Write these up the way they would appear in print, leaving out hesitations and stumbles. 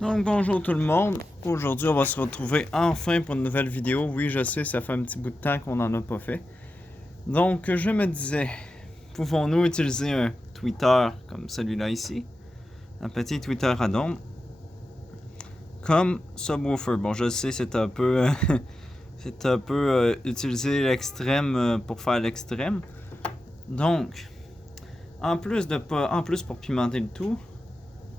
Donc bonjour tout le monde, aujourd'hui on va se retrouver enfin pour une nouvelle vidéo. Oui, je sais, ça fait un petit bout de temps qu'on n'en a pas fait. Donc je me disais, pouvons-nous utiliser un Twitter comme celui-là ici, un petit Twitter add-on, comme Subwoofer. Bon, je sais, c'est un peu, c'est un peu utiliser l'extrême pour faire l'extrême. Donc, en plus pour pimenter le tout,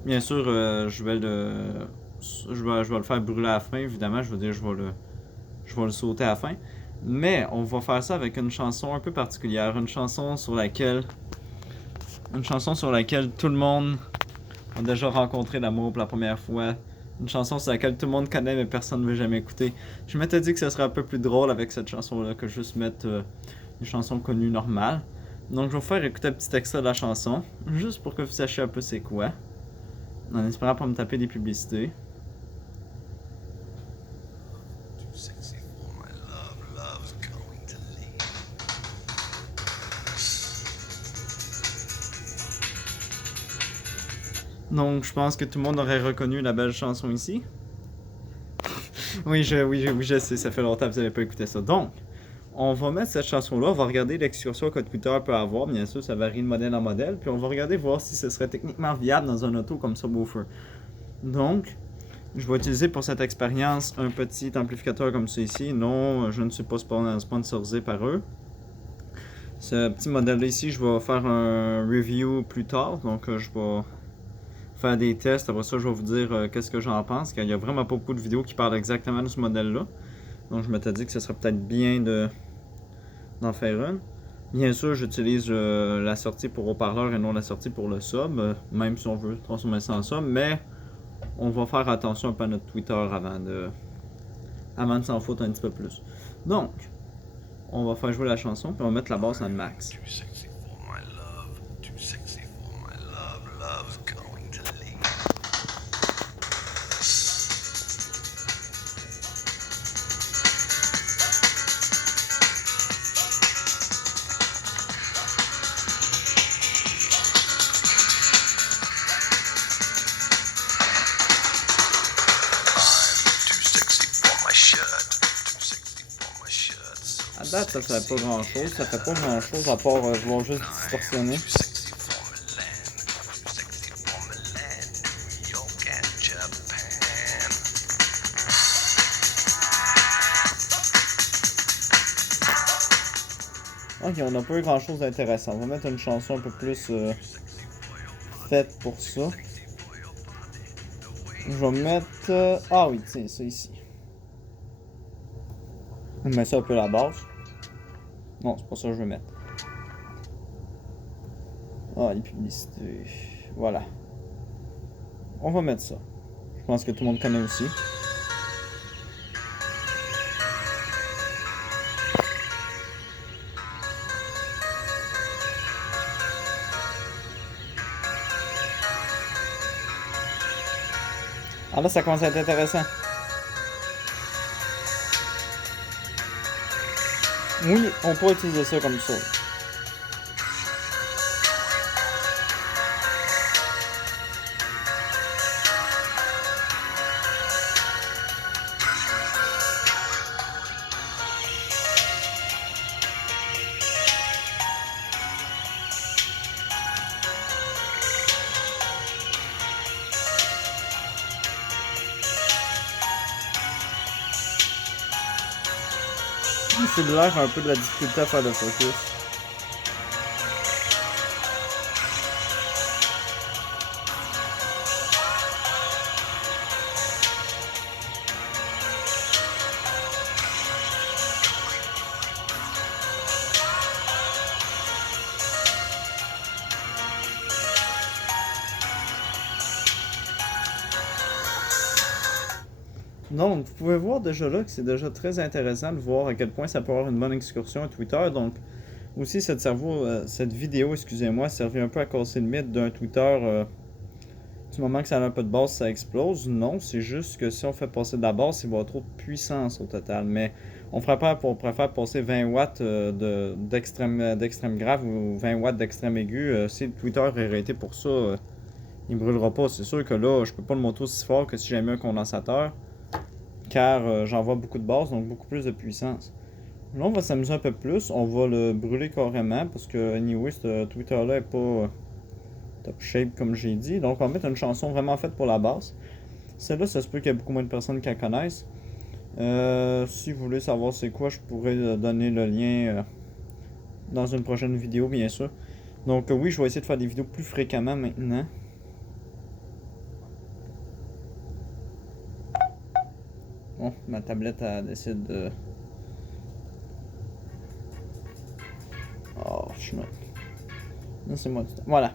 bien sûr, je vais le faire brûler à la fin, évidemment. Je veux dire, je vais le sauter à la fin. Mais on va faire ça avec une chanson un peu particulière, une chanson sur laquelle tout le monde a déjà rencontré l'amour pour la première fois. Une chanson sur laquelle tout le monde connaît mais personne ne veut jamais écouter. Je m'étais dit que ce serait un peu plus drôle avec cette chanson-là que juste mettre une chanson connue normale. Donc je vais vous faire écouter un petit extrait de la chanson, juste pour que vous sachiez un peu c'est quoi, en espérant pas me taper des publicités. Donc je pense que tout le monde aurait reconnu la belle chanson ici. Oui, je sais, ça fait longtemps que vous n'avez pas écouté ça. Donc, on va mettre cette chanson-là, on va regarder l'excursion que Twitter peut avoir. Bien sûr, ça varie de modèle en modèle. Puis on va regarder voir si ce serait techniquement viable dans un auto comme Subwoofer. Donc, je vais utiliser pour cette expérience un petit amplificateur comme celui-ci. Non, je ne suis pas sponsorisé par eux. Ce petit modèle-là ici, je vais faire un review plus tard. Donc, je vais faire des tests. Après ça, je vais vous dire qu'est-ce que j'en pense. Car il n'y a vraiment pas beaucoup de vidéos qui parlent exactement de ce modèle-là. Donc, je m'étais dit que ce serait peut-être bien d'en faire une. Bien sûr, j'utilise la sortie pour haut-parleur et non la sortie pour le sub, même si on veut transformer ça en sub, mais on va faire attention un peu à notre Twitter avant de s'en foutre un petit peu plus. Donc, on va faire jouer la chanson, puis on va mettre la basse dans le max. À date, ça fait pas grand chose. Ça fait pas grand chose à part vouloir juste distorsionner. Ok, on n'a pas eu grand chose d'intéressant. On va mettre une chanson un peu plus faite pour ça. Je vais mettre. Ah oui, tiens, ça ici. On met ça un peu à la base. Non, c'est pas ça que je veux mettre. Ah, les publicités. Voilà. On va mettre ça. Je pense que tout le monde connaît aussi. Ah là, ça commence à être intéressant. Oui, on peut utiliser ça comme ça. Le cellulaire a un peu de la difficulté à faire le focus. Donc, vous pouvez voir déjà là que c'est déjà très intéressant de voir à quel point ça peut avoir une bonne excursion à Twitter. Donc, aussi, cette vidéo, excusez-moi, servait un peu à casser le mythe d'un Twitter. Du moment que ça a un peu de base, ça explose. Non, c'est juste que si on fait passer de la base, il va y avoir trop de puissance au total. Mais on préfère passer 20 watts d'extrême grave ou 20 watts d'extrême aigu. Si le Twitter est raté pour ça, il brûlera pas. C'est sûr que là, je peux pas le monter aussi fort que si j'avais mis un condensateur, car j'envoie beaucoup de base, donc beaucoup plus de puissance. Là, on va s'amuser un peu plus. On va le brûler carrément, parce que, anyway, ce Twitter-là est pas top shape, comme j'ai dit. Donc, on va mettre une chanson vraiment faite pour la basse. Celle-là, ça se peut qu'il y ait beaucoup moins de personnes qui la connaissent. Si vous voulez savoir c'est quoi, je pourrais donner le lien dans une prochaine vidéo, bien sûr. Donc, oui, je vais essayer de faire des vidéos plus fréquemment maintenant. Bon, ma tablette, elle décide de... Oh, chenoute. Laissez-moi du temps. Voilà.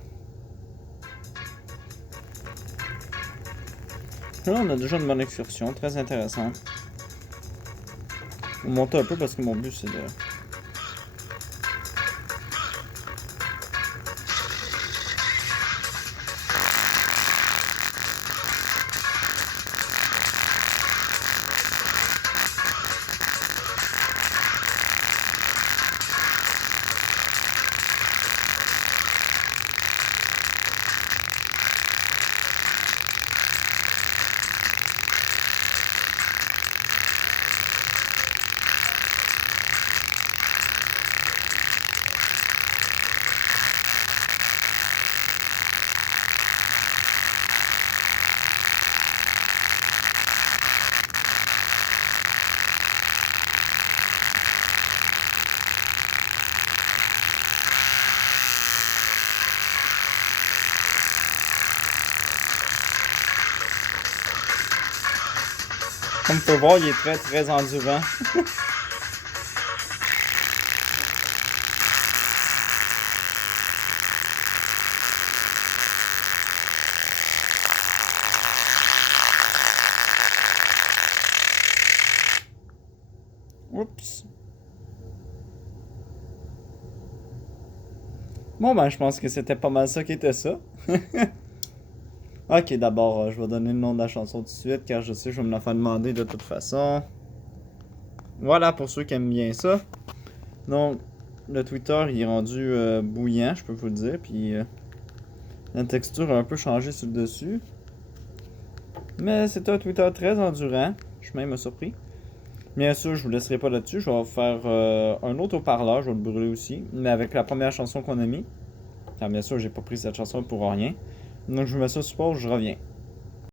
Là, on a déjà une bonne excursion, très intéressante. On monte un peu parce que mon but, c'est de... Comme on peut voir, il est très très endurant. Oups. Bon ben, je pense que c'était pas mal ça qui était ça. Ok, d'abord, je vais donner le nom de la chanson tout de suite, car je sais que je vais me la faire demander de toute façon. Voilà, pour ceux qui aiment bien ça. Donc, le Twitter, il est rendu bouillant, je peux vous le dire, puis la texture a un peu changé sur le dessus. Mais c'est un Twitter très endurant, je suis même surpris. Bien sûr, je vous laisserai pas là-dessus, je vais faire un autre haut-parleur, je vais le brûler aussi, mais avec la première chanson qu'on a mis. Car bien sûr, j'ai pas pris cette chanson pour rien. Donc je me mets ça sur pause, je reviens.